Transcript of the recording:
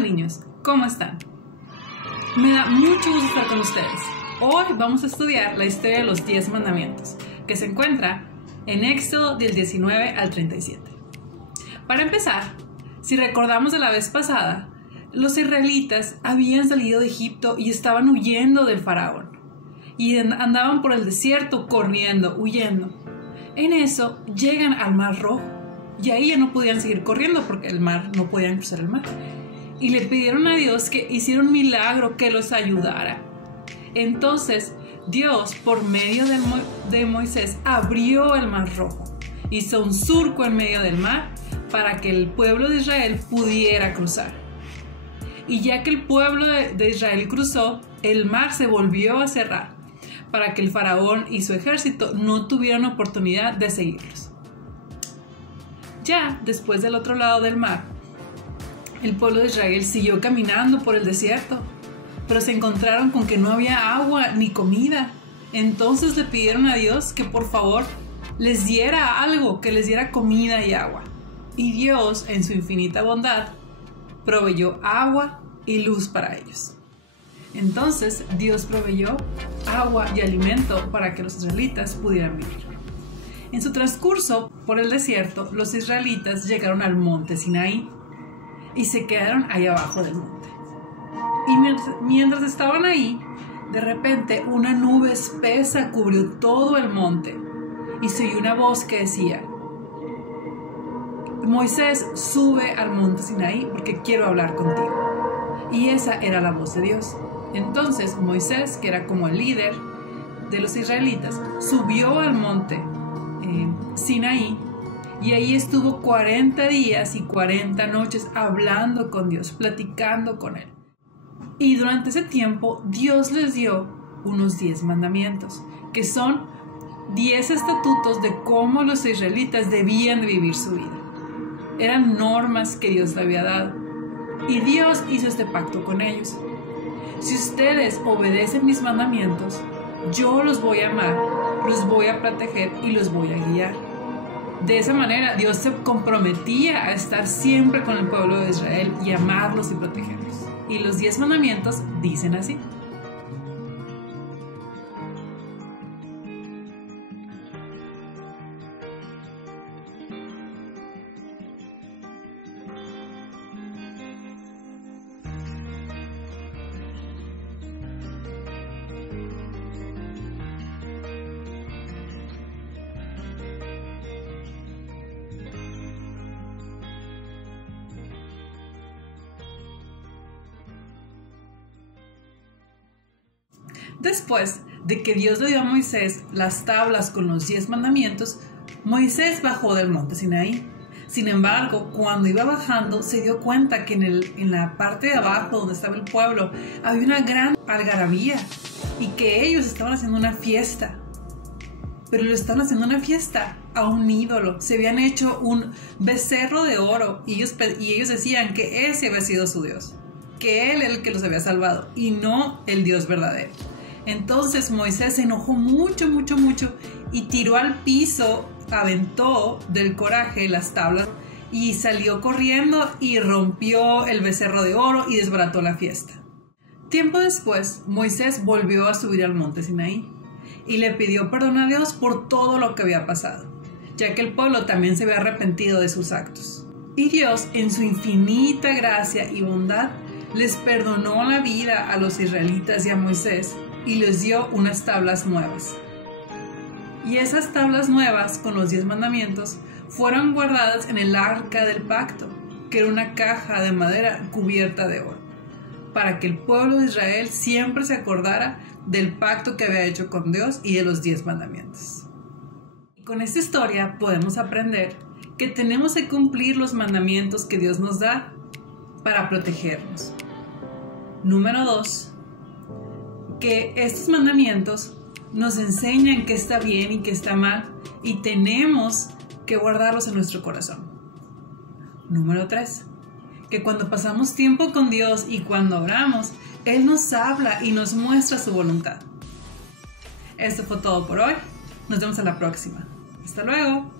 Hola niños, ¿cómo están? Me da mucho gusto estar con ustedes. Hoy vamos a estudiar la historia de los 10 mandamientos, que se encuentra en Éxodo del 19 al 37. Para empezar, si recordamos de la vez pasada, los israelitas habían salido de Egipto y estaban huyendo del faraón. Y andaban por el desierto corriendo, huyendo. En eso llegan al Mar Rojo. Y ahí ya no podían seguir corriendo porque no podían cruzar el mar. Y le pidieron a Dios que hiciera un milagro que los ayudara. Entonces Dios, por medio de Moisés, abrió el Mar Rojo. Hizo un surco en medio del mar para que el pueblo de Israel pudiera cruzar. Y ya que el pueblo de Israel cruzó, el mar se volvió a cerrar para que el faraón y su ejército no tuvieran oportunidad de seguirlos. Ya después del otro lado del mar, el pueblo de Israel siguió caminando por el desierto, pero se encontraron con que no había agua ni comida. Entonces le pidieron a Dios que por favor les diera algo, que les diera comida y agua. Y Dios, en su infinita bondad, proveyó agua y luz para ellos. Entonces Dios proveyó agua y alimento para que los israelitas pudieran vivir. En su transcurso por el desierto, los israelitas llegaron al monte Sinaí y se quedaron ahí abajo del monte. Y mientras estaban ahí, de repente una nube espesa cubrió todo el monte y se oyó una voz que decía: Moisés, sube al monte Sinaí porque quiero hablar contigo. Y esa era la voz de Dios. Entonces Moisés, que era como el líder de los israelitas, subió al monte Sinaí y ahí estuvo 40 días y 40 noches hablando con Dios, platicando con él. Y durante ese tiempo Dios les dio unos 10 mandamientos, que son 10 estatutos de cómo los israelitas debían vivir su vida. Eran normas que Dios le había dado. Y Dios hizo este pacto con ellos. Si ustedes obedecen mis mandamientos, yo los voy a amar, los voy a proteger y los voy a guiar. De esa manera Dios se comprometía a estar siempre con el pueblo de Israel y amarlos y protegerlos. Y los 10 mandamientos dicen así. Después de que Dios le dio a Moisés las tablas con los 10 mandamientos, Moisés bajó del monte Sinaí. Sin embargo, cuando iba bajando, se dio cuenta que en la parte de abajo donde estaba el pueblo había una gran algarabía y que ellos estaban haciendo una fiesta. Pero le estaban haciendo una fiesta a un ídolo. Se habían hecho un becerro de oro y ellos decían que ese había sido su Dios, que él era el que los había salvado y no el Dios verdadero. Entonces Moisés se enojó mucho y tiró al piso, aventó del coraje las tablas y salió corriendo y rompió el becerro de oro y desbarató la fiesta. Tiempo después, Moisés volvió a subir al monte Sinaí y le pidió perdón a Dios por todo lo que había pasado, ya que el pueblo también se había arrepentido de sus actos. Y Dios, en su infinita gracia y bondad, les perdonó la vida a los israelitas y a Moisés y les dio unas tablas nuevas. Y esas tablas nuevas con los 10 mandamientos fueron guardadas en el arca del pacto, que era una caja de madera cubierta de oro, para que el pueblo de Israel siempre se acordara del pacto que había hecho con Dios y de los 10 mandamientos. Y con esta historia podemos aprender que tenemos que cumplir los mandamientos que Dios nos da para protegernos. Número 2, que estos mandamientos nos enseñan qué está bien y qué está mal y tenemos que guardarlos en nuestro corazón. Número 3, que cuando pasamos tiempo con Dios y cuando oramos, Él nos habla y nos muestra su voluntad. Esto fue todo por hoy. Nos vemos a la próxima. Hasta luego.